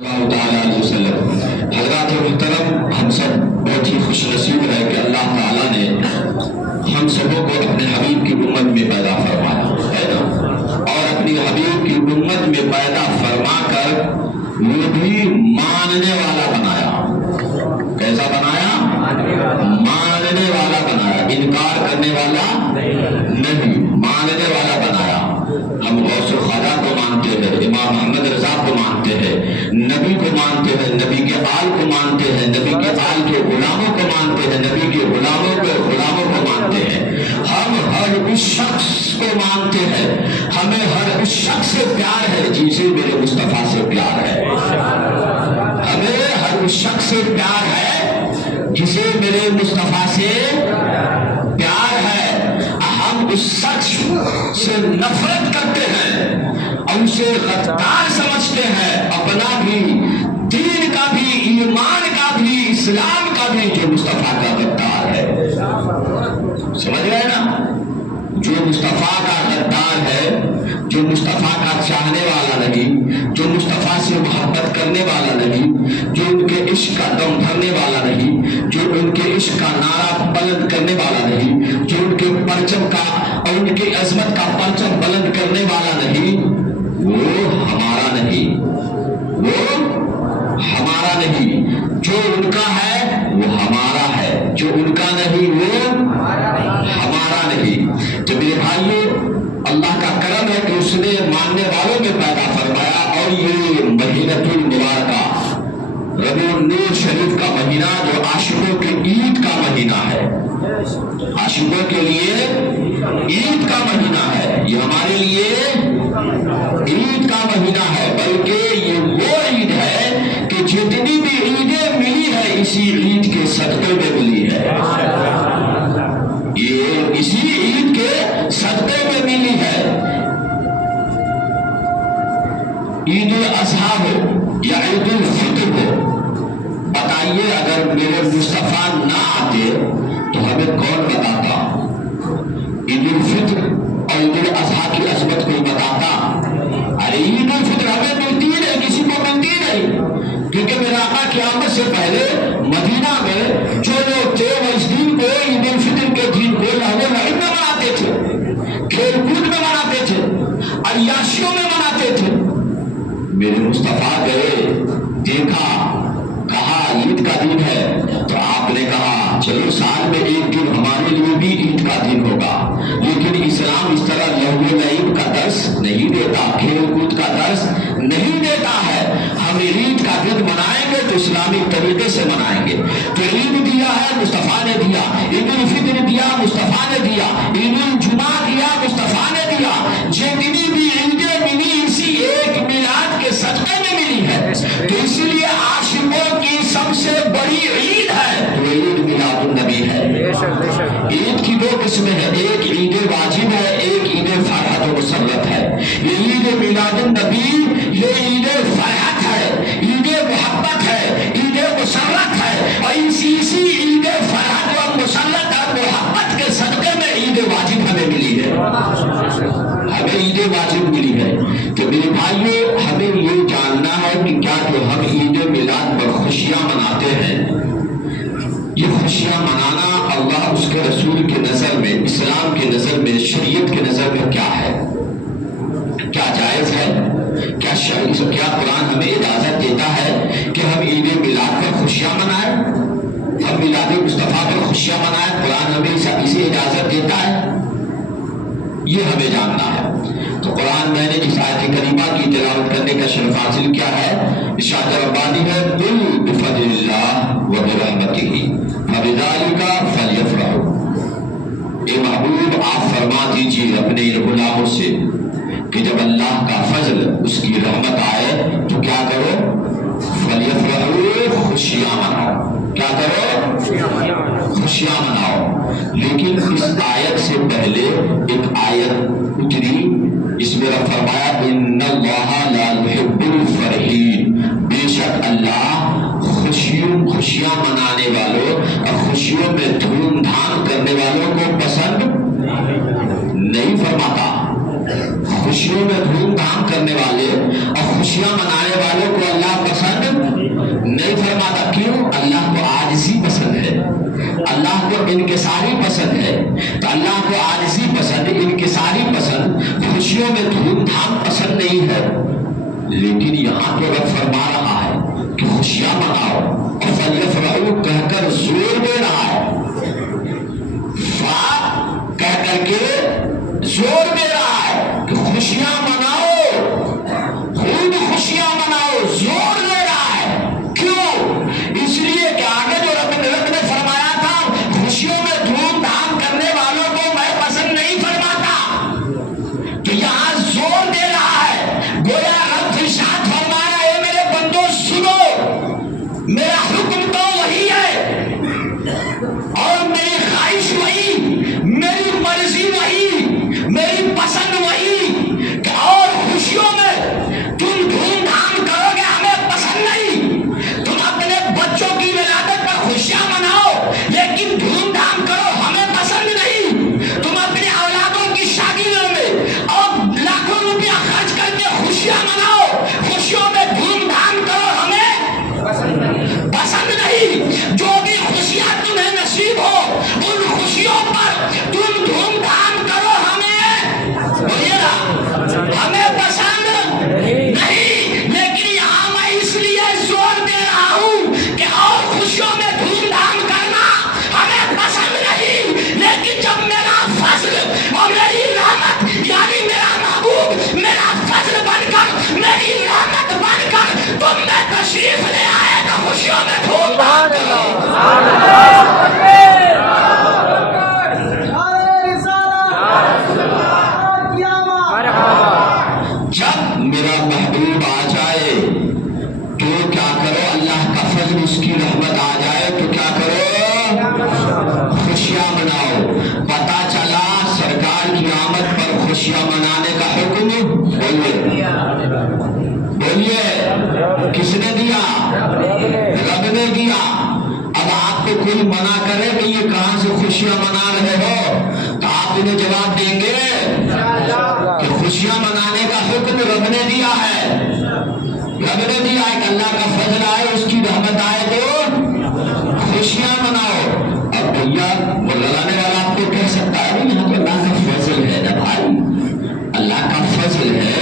اللہ تعالیٰ علیہ وسلم۔ حضرات محترم، ہم سب بہت ہی خوش نصیب ہے کہ اللہ تعالیٰ نے ہم سبوں کو اپنے حبیب کی امت میں پیدا فرمایا ہے نا، اور اپنی حبیب کی امت میں پیدا فرما کر وہ بھی ماننے والا بنایا۔ کیسا بنایا؟ ماننے والا بنایا، انکار کرنے والا نہیں، ماننے والا بنایا۔ ہم غوث و خواجہ کو مانتے ہیں، امام محمد رضا کو مانتے ہیں، نبی کو مانتے ہیں، نبی کے آل کو مانتے ہیں، نبی کے آل کے غلاموں کو مانتے ہیں، نبی کے غلاموں کو مانتے ہیں۔ ہم ہر اس شخص کو مانتے ہیں، ہمیں ہر اس شخص سے پیار ہے جسے میرے مصطفیٰ سے پیار ہے۔ ہمیں ہر اس شخص سے پیار ہے جسے میرے مصطفیٰ سے پیار ہے۔ ہم اس شخص سے نفرت کرتے ہیں اور اسے غدار سمجھتے ہیں، اپنا بھی، دین کا بھی، ایمان کا بھی، اسلام کا بھی، جو مصطفیٰ کا غدار ہے۔ سمجھ رہے نا؟ جو مصطفیٰ کا غدار ہے، جو مصطفیٰ کا چاہنے والا نہیں، جو مصطفیٰ سے محبت کرنے والا نہیں، جو ان کے عشق کا دم بھرنے والا نہیں، جو ان کے عشق کا نعرہ بلند کرنے والا نہیں، جو ان کے پرچم کا اور ان کی عظمت کا پرچم بلند کرنے والا نہیں، وہ ہمارا نہیں، وہ ہمارا نہیں۔ جو ان کا ہے وہ ہمارا ہے، جو ان کا نہیں وہ ہمارا نہیں۔ تو میرے بھائیو، اللہ کا کرم ہے کہ اس نے ماننے والوں میں پیدا فرمایا، اور یہ مہینۃ المبارکہ ربیع النور شریف کا مہینہ جو عاشقوں کی عید کا مہینہ ہے، عاشقوں کے لیے عید کا مہینہ ہے، یہ ہمارے لیے عید کا مہینہ ہے، بلکہ یہ وہ عید ہے کہ جتنی بھی عیدیں ملی ہے اسی عید کے صدقے میں ملی ہے، یہ اسی عید کے صدقے میں ملی ہے۔ عید الاضحیٰ ہو یا عید الفطر ہو، بتائیے اگر میرے مصطفیٰ نہ آتے تو ہمیں کون بتاتا؟ عید الفطر اور عید الاضحیٰ کی عظمت کوئی بتاتا؟ ارے عید الفطر ہمیں ملتی نہیں، کسی کو ملتی نہیں، کیونکہ میرے آقا قیامت سے پہلے مدینہ میں جو لوگ تھے وہ اس دن کو، عید الفطر کے دن کو، لہو و لعب میں مناتے تھے، کھیل کود میں مناتے تھے، عیاشیوں میں مناتے تھے۔ میرے مصطفیٰ گئے، دیکھا، کہا عید کا دن ہے، تو آپ نے کہا چلو سال میں ایک دن ہمارے لیے بھی عید کا دن ہوگا، لیکن اسلام اس طرح لہو و لعب کا درس نہیں دیتا، کھیل کود کا درس نہیں دیتا ہے۔ ہم عید کا دن منائیں گے تو اسلامی طریقے سے منائیں گے۔ تو عید دیا ہے مصطفیٰ نے دیا، عید الفطر دیا مصطفیٰ نے دیا، عید الجمعہ دیا مصطفیٰ نے دیا، جتنی بھی عیدیں ملی اسی ایک میلاد کے صدقے میں ملی ہے۔ تو اس لیے عاشقوں کی سب سے بڑی عید ہے وہ عید میلاد النبی ہے۔ عید کی دو قسمیں ہیں، ایک عید واجب ہے، ایک عید فرحت و مسرت ہے۔ یہ عید میلاد النبی یہ عید فرحت ہے، عید محبت ہے، عید مسرت ہے، اور اسی عید فرحت و مسرت اور محبت کے صدقے میں عید واجب ہمیں ملی ہے، ہمیں عید واجب ملی ہے۔ تو میرے بھائیو، ہمیں یہ جاننا ہے کہ کیا جو ہم عید میلاد پر خوشیاں مناتے ہیں، یہ خوشیاں منانا اللہ اس کے رسول کے نظر میں، اسلام کے نظر میں، شریعت کے نظر میں کیا ہے؟ کیا جائز ہے؟ کیا قرآن ہمیں اجازت دیتا ہے کہ ہم عید میلاد پر خوشیاں منائیں، ہم میلاد مصطفیٰ پر خوشیاں منائیں؟ قرآن ہمیں اسے اجازت دیتا ہے؟ یہ ہمیں جاننا ہے۔ تو قرآن میں نے اس آیت کریمہ کی تلاوت کرنے کا شرف حاصل کیا ہے۔ ارشاد ربانی ہے، قل بفضل اللہ وبرحمتہ فبذلک فلیفرحوا۔ اے محبوب، آپ فرما دیجیے اپنے غلاموں سے کہ جب اللہ کا فضل، اس کی رحمت آئے تو کیا کرو؟ فلیفرحوا، خوشیاں مناؤ۔ کیا کرو؟ خوشیاں مناؤ۔ لیکن اس آیت سے پہلے ایک آیت اتری، اس میں فرمایا ان اللہ لا يحب الفرحین، بے شک اللہ خوشیاں منانے والوں اور خوشیوں میں دھوم دھام کرنے والوں کو پسند نہیں فرماتا۔ خوشیوں میں دھوم دھام کرنے والے اور خوشیاں منانے والوں کو اللہ پسند تم میں تشریف لے آئے تو خوشیوں میں دھوم دھام کرو۔ جب میرا محبوب آ جائے تو کیا کرو، اللہ کا فضل اس کی رحمت آ جائے تو کیا کرو، خوشیاں مناؤ۔ پتا چلا سرکار کی آمد پر خوشیاں منانے کا حکم بولیے بولیے کس نے دیا؟ رب نے دیا۔ اب آپ کو کوئی منع کرے کہ یہ کہاں سے خوشیاں منا رہے ہو تو آپ انہیں جواب دیں گے کہ خوشیاں منانے کا حکم رب نے دیا ہے، رب نے دیا ہے کہ اللہ کا فضل آئے، اس کی رحمت آئے تو خوشیاں مناؤ۔ اب بھیا وہ لڑانے والا آپ کو کہہ سکتا ہے یہاں تو اللہ کا فضل ہے نا بھائی، اللہ کا فضل ہے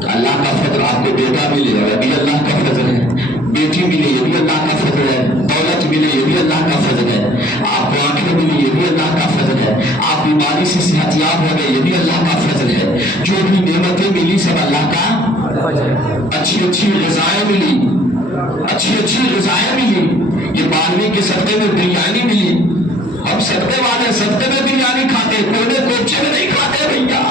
تو اللہ کا فضل، آپ کو بیٹا ملے یہ بھی اللہ کا فضل ہے، بیٹی ملے یہ بھی اللہ کا فضل ہے، دولت ملے یہ بھی اللہ کا فضل ہے، آپ کو آنکھیں ملی یہ بھی اللہ کا فضل ہے، آپ بیماری سے صحت یاب ہو گئے یہ بھی اللہ کا فضل ہے، جو بھی نعمتیں ملی سب اللہ کا، اچھی اچھی غذائیں ملی، اچھی اچھی غذائیں ملی، یہ 12ویں کے صدقے میں بریانی ملی، ہم صدقے والے صدقے میں بریانی کھاتے، کونے کوچے میں نہیں کھاتے بھیا۔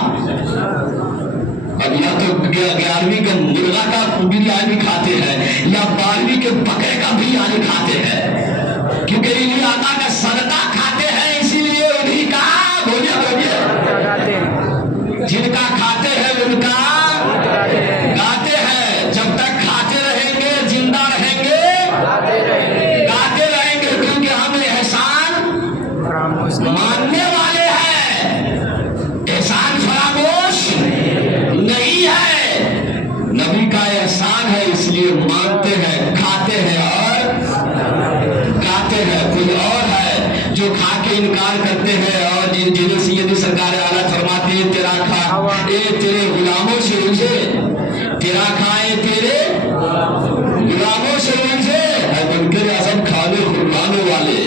اب یا تو 11ویں کا مرغا کا بریانی کھاتے ہیں یا 12ویں کے بکرے کا بریانی کھاتے ہیں، کیونکہ انہیں آقا کا صدقہ کھاتے ہیں، اسی لیے انہیں کا بولیے جن کا کھاتے ہیں ان کا گاتے ہیں، جب تک کھاتے رہیں گے زندہ رہیں گے گاتے رہیں گے، کیونکہ ہم احسان ماننے والے ہیں، احسان فراموش نہیں ہے، نبی کا احسان ہے اس لیے مانتے ہیں، کھاتے ہیں اور گاتے ہیں۔ کوئی اور ہے جو کھا کے انکار کرتے ہیں اور جنہیں سید سرکار اعلیٰ فرماتے ہیں تیرا کھا اے تیرے غلاموں سے الجھے، تیرا کھائے تیرے غلاموں سے الجھے، اے منکر اعظم کھانے قربانوں والے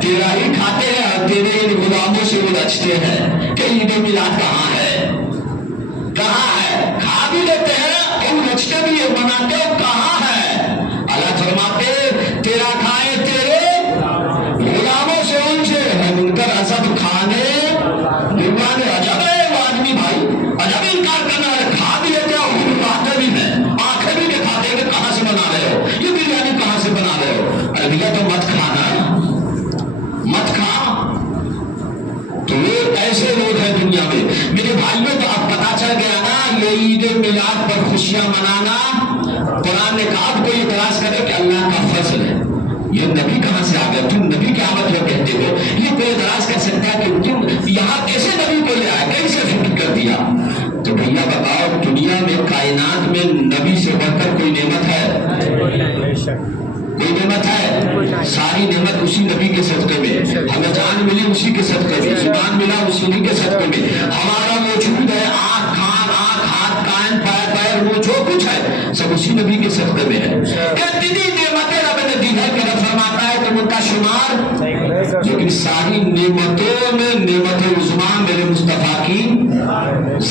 تیرا ہی کھاتے ہیں اور تیرے ان غلاموں سے الجھتے ہیں کہ عید میلاد کہاں ہے، کہاں ہے، کھا بھی لیتے ہیں اور الجھتے بھی ہے، مناتے ہو کہاں ہے؟ اللہ فرماتے تیرا کھائے تیرے غلاموں سے الجھے، ہے منکر اعظم کھانے قربان، عجب ہے وہ آدمی بھائی، عجب انکار کرنا ہے، کھا بھی لیتے ہو کھاتے بھی ہیں، آنکھیں بھی دکھاتے ہیں کہ کہاں سے بنا رہے ہو، یہ بریانی کہاں سے بنا رہے ہو، ارے بھیا تو مت کھانا، مت کھا۔ تو یہ ایسے لوگ ہیں دنیا میں میرے بھائیوں، تو اب پتا چل گیا نا یہ عید میلاد پر خوشیاں منانا، قرآن نے کہا آپ کو یہ اعتراض کرے کہ اللہ کا فضل ہے، یہ نبی کہاں سے آ گیا، تم نبی کی آمد جو کہتے ہو، یہ کوئی اعتراض کر سکتا ہے کہ تم یہاں کیسے نبی کو لے آئے، کیسے فکر کر دیا؟ تو بھیا بتاؤ دنیا میں کائنات میں نبی سے بڑھ کر کوئی نعمت ہے؟ کوئی نعمت ہے؟ ساری نعمت اسی نبی کے صدقے میں، ہمیں جان ملی اسی کے صدقے میں، ایمان ملا اسی کے صدقے میں، ہمارا موجود ہے آنکھ کان آنکھ ہاتھ کان پیر وہ جو کچھ ہے سب اسی نبی کے صدقے میں ہے۔ اتنی نعمتیں رب نے دی ہے کہ رب فرماتا ہے تم ان کا شمار، لیکن ساری نعمتوں میں نعمت عظمیٰ میرے مصطفیٰ کی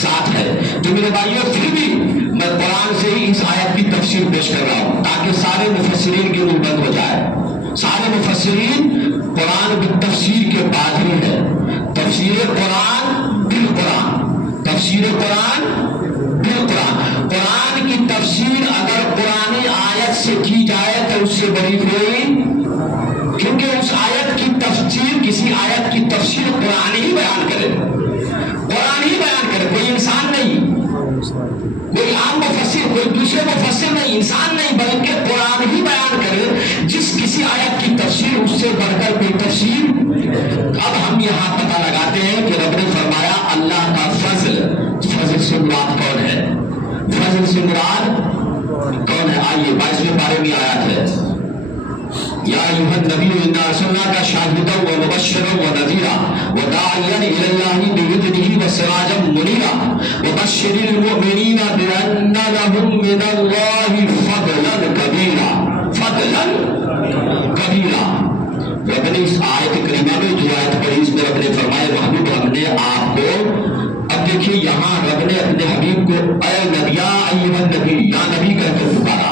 ساتھ ہے۔ تو میرے بھائیوں پھر بھی میں قرآن سے ہی اس آیت کی تفسیر پیش کر رہا ہوں تاکہ سارے مفسرین کی روح بند ہو جائے۔ سارے مفسرین قرآن بالتفسیر کے بعد ہی ہے، تفسیر قرآن بالقرآن، تفسیر قرآن بالقرآن، قرآن کی تفسیر اگر قرآنی آیت سے کی جائے تو اس سے بڑی کوئی، کیونکہ اس آیت کی تفسیر کسی آیت کی تفسیر قرآن ہی بیان کرے، قرآن ہی بیان کرے، کوئی انسان نہیں، کوئی عام مفسر، کوئی دوسرے مفسر نہیں، انسان نہیں، بلکہ قرآن ہی بیان کرے جس کسی آیت کی تفسیر اس سے بڑھ کر کوئی تفسیر۔ اب ہم یہاں پتہ لگاتے ہیں کہ رب نے فرمایا اللہ کا فضل، فضل سے مراد کون ہے؟ فضل سے مراد کون ہے؟ آئیے 22ویں پارے میں آیت ہے، یا ایھا النبی انا ارسلناک شاہدا و مبشرا و نذیرا و داعیا الی اللہ باذنہ و سراجا منیرا وبشر المؤمنین بان لهم من اللہ فضلا کبیرا، فضلا کبیرا۔ رب نے اس آیت کریمہ میں جو آیت پڑھی اس میں رب نے فرمایا محبوب ہم نے آپ کو، اب دیکھیے یہاں رب نے اپنے حبیب کو اے نبی یا ایھا النبی، یا نبی کہہ کر پکارا،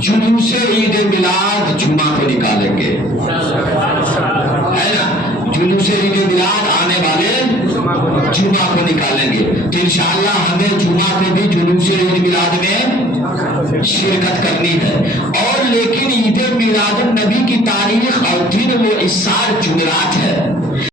جلوس عید میلاد جمعہ کو نکالیں گے، ہے نا، جلوس عید میلاد آنے والے جمعہ کو نکالیں گے، تو انشاءاللہ ہمیں جمعہ کو بھی جلوس عید میلاد میں شرکت کرنی ہے۔ اور لیکن عید میلاد النبی کی تاریخ اور دن وہ اس سال جمعرات ہے۔